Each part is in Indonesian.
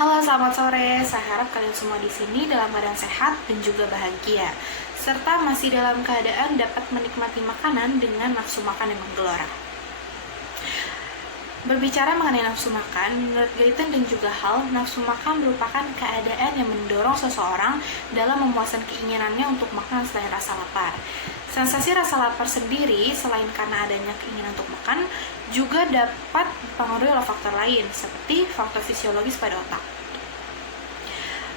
Halo, selamat sore. Saya harap kalian semua di sini dalam keadaan sehat dan juga bahagia, serta masih dalam keadaan dapat menikmati makanan dengan nafsu makan yang menggelora. Berbicara mengenai nafsu makan, menurut Gayton dan juga Hall, nafsu makan merupakan keadaan yang mendorong seseorang dalam memuaskan keinginannya untuk makan selain rasa lapar. Sensasi rasa lapar sendiri, selain karena adanya keinginan untuk makan, juga dapat dipengaruhi oleh faktor lain, seperti faktor fisiologis pada otak.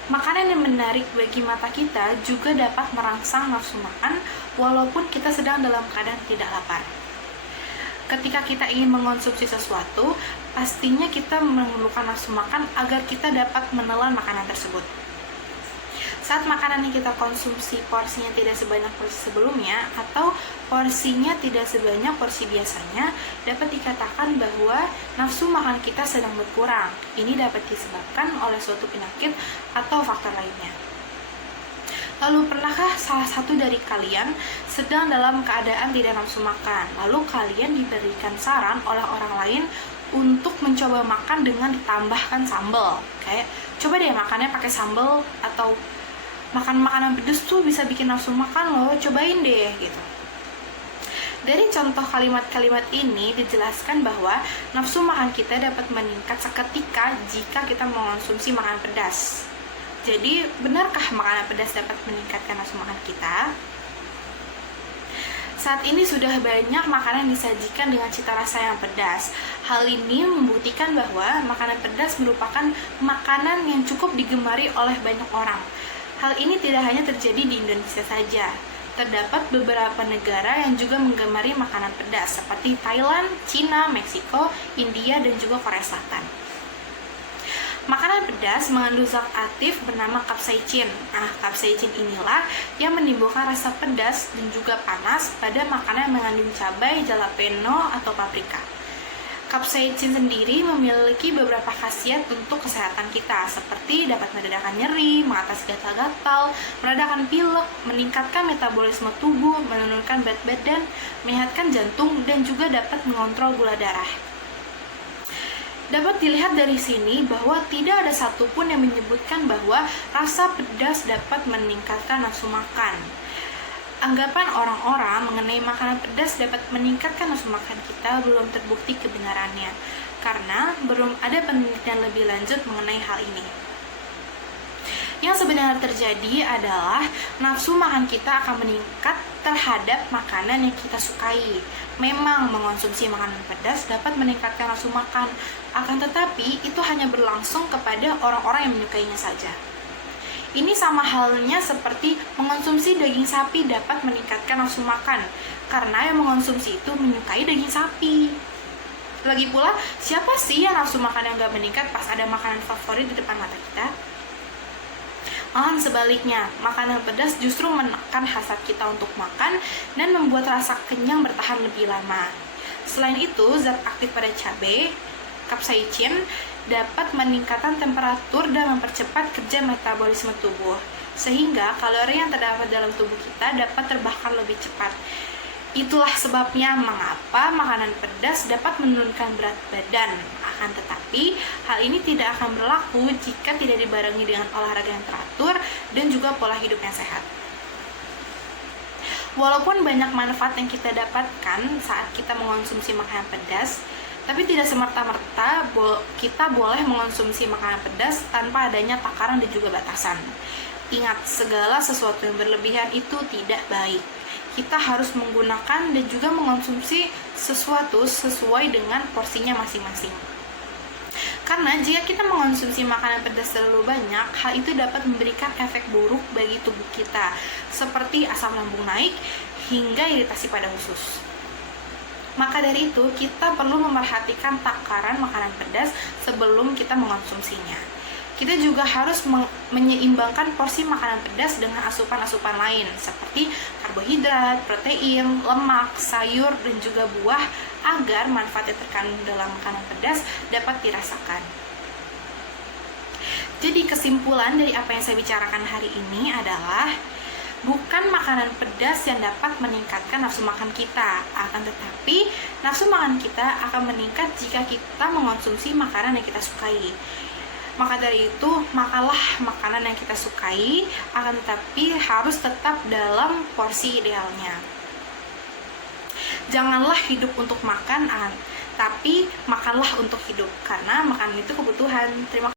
Makanan yang menarik bagi mata kita juga dapat merangsang nafsu makan, walaupun kita sedang dalam keadaan tidak lapar. Ketika kita ingin mengonsumsi sesuatu, pastinya kita memerlukan nafsu makan agar kita dapat menelan makanan tersebut. Saat makanan yang kita konsumsi porsinya tidak sebanyak porsi sebelumnya atau porsinya tidak sebanyak porsi biasanya, dapat dikatakan bahwa nafsu makan kita sedang berkurang. Ini dapat disebabkan oleh suatu penyakit atau faktor lainnya. Lalu, pernahkah salah satu dari kalian sedang dalam keadaan tidak nafsu makan, lalu kalian diberikan saran oleh orang lain untuk mencoba makan dengan ditambahkan sambal? Kayak, coba deh makannya pakai sambal, atau makan makanan pedas tuh bisa bikin nafsu makan loh, cobain deh gitu. Dari contoh kalimat-kalimat ini dijelaskan bahwa nafsu makan kita dapat meningkat seketika jika kita mengonsumsi makanan pedas. Jadi, benarkah makanan pedas dapat meningkatkan nafsu makan kita? Saat ini sudah banyak makanan disajikan dengan cita rasa yang pedas. Hal ini membuktikan bahwa makanan pedas merupakan makanan yang cukup digemari oleh banyak orang. Hal ini tidak hanya terjadi di Indonesia saja. Terdapat beberapa negara yang juga menggemari makanan pedas, seperti Thailand, Cina, Meksiko, India, dan juga Korea Selatan. Makanan pedas mengandung zat aktif bernama capsaicin. Capsaicin inilah yang menimbulkan rasa pedas dan juga panas pada makanan yang mengandung cabai, jalapeno, atau paprika. Capsaicin sendiri memiliki beberapa khasiat untuk kesehatan kita, seperti dapat meredakan nyeri, mengatasi gatal-gatal, meredakan pilek, meningkatkan metabolisme tubuh, menurunkan berat badan, menyehatkan jantung, dan juga dapat mengontrol gula darah. Dapat dilihat dari sini bahwa tidak ada satupun yang menyebutkan bahwa rasa pedas dapat meningkatkan nafsu makan. Anggapan orang-orang mengenai makanan pedas dapat meningkatkan nafsu makan kita belum terbukti kebenarannya, karena belum ada penelitian lebih lanjut mengenai hal ini. Yang sebenarnya terjadi adalah nafsu makan kita akan meningkat terhadap makanan yang kita sukai. Memang mengonsumsi makanan pedas dapat meningkatkan nafsu makan, akan tetapi itu hanya berlangsung kepada orang-orang yang menyukainya saja. Ini sama halnya seperti mengonsumsi daging sapi dapat meningkatkan nafsu makan, karena yang mengonsumsi itu menyukai daging sapi. Lagi pula, siapa sih yang nafsu makan yang gak meningkat pas ada makanan favorit di depan mata kita? Sebaliknya, makanan pedas justru menekan hasrat kita untuk makan dan membuat rasa kenyang bertahan lebih lama. Selain itu, zat aktif pada cabai, capsaicin, dapat meningkatkan temperatur dan mempercepat kerja metabolisme tubuh, sehingga kalori yang terdapat dalam tubuh kita dapat terbakar lebih cepat. Itulah sebabnya mengapa makanan pedas dapat menurunkan berat badan. Akan tetapi, hal ini tidak akan berlaku jika tidak dibarengi dengan olahraga yang teratur dan juga pola hidup yang sehat. Walaupun banyak manfaat yang kita dapatkan saat kita mengonsumsi makanan pedas, tapi tidak semerta-merta kita boleh mengonsumsi makanan pedas tanpa adanya takaran dan juga batasan. Ingat, segala sesuatu yang berlebihan itu tidak baik. Kita harus menggunakan dan juga mengonsumsi sesuatu sesuai dengan porsinya masing-masing. Karena jika kita mengonsumsi makanan pedas terlalu banyak, hal itu dapat memberikan efek buruk bagi tubuh kita, seperti asam lambung naik hingga iritasi pada usus. Maka dari itu, kita perlu memerhatikan takaran makanan pedas sebelum kita mengonsumsinya. Kita juga harus menyeimbangkan porsi makanan pedas dengan asupan-asupan lain, seperti karbohidrat, protein, lemak, sayur, dan juga buah, agar manfaat yang terkandung dalam makanan pedas dapat dirasakan. Jadi kesimpulan dari apa yang saya bicarakan hari ini adalah bukan makanan pedas yang dapat meningkatkan nafsu makan kita, akan tetapi nafsu makan kita akan meningkat jika kita mengonsumsi makanan yang kita sukai. Maka dari itu, makanlah makanan yang kita sukai, akan tetapi harus tetap dalam porsi idealnya. Janganlah hidup untuk makan, tapi makanlah untuk hidup, karena makanan itu kebutuhan. Terima kasih.